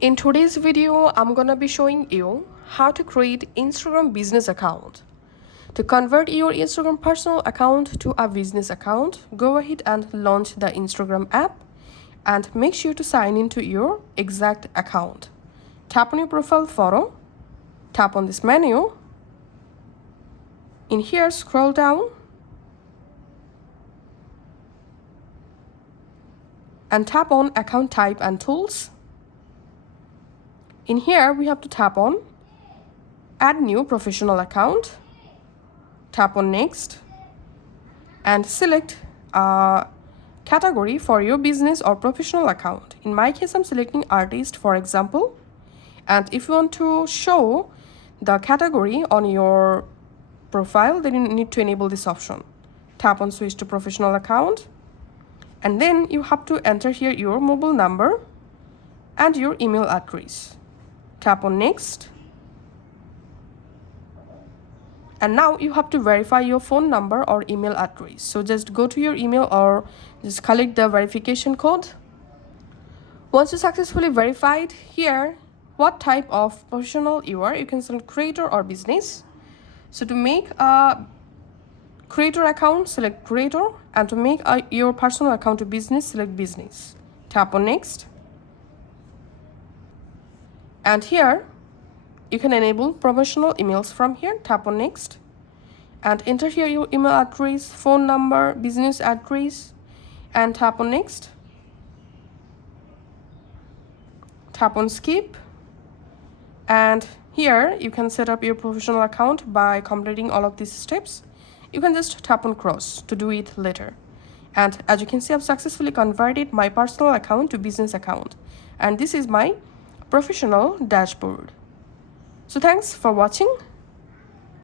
In today's video, I'm gonna be showing you how to create Instagram business account. To convert your Instagram personal account to a business account, go ahead and launch the Instagram app and make sure to sign into your exact account. Tap on your profile photo, tap on this menu. In here, scroll down and tap on account type and tools. In here, we have to tap on add new professional account, tap on next and select a category for your business or professional account. In my case, I'm selecting artist, for example. And if you want to show the category on your profile, then you need to enable this option. Tap on switch to professional account, and then you have to enter here your mobile number and your email address. Tap on next, and now you have to verify your phone number or email address. So just go to your email or just collect the verification code. Once you successfully verified, here what type of professional you are, you can select creator or business. So to make a creator account, select creator, and to make your personal account to business, select business. Tap on next, and here you can enable promotional emails from here. Tap on next and enter here your email address, phone number, business address, and tap on next. Tap on skip, and here you can set up your professional account by completing all of these steps. You can just tap on cross to do it later. And as you can see, I've successfully converted my personal account to business account, and this is my professional dashboard. So thanks for watching.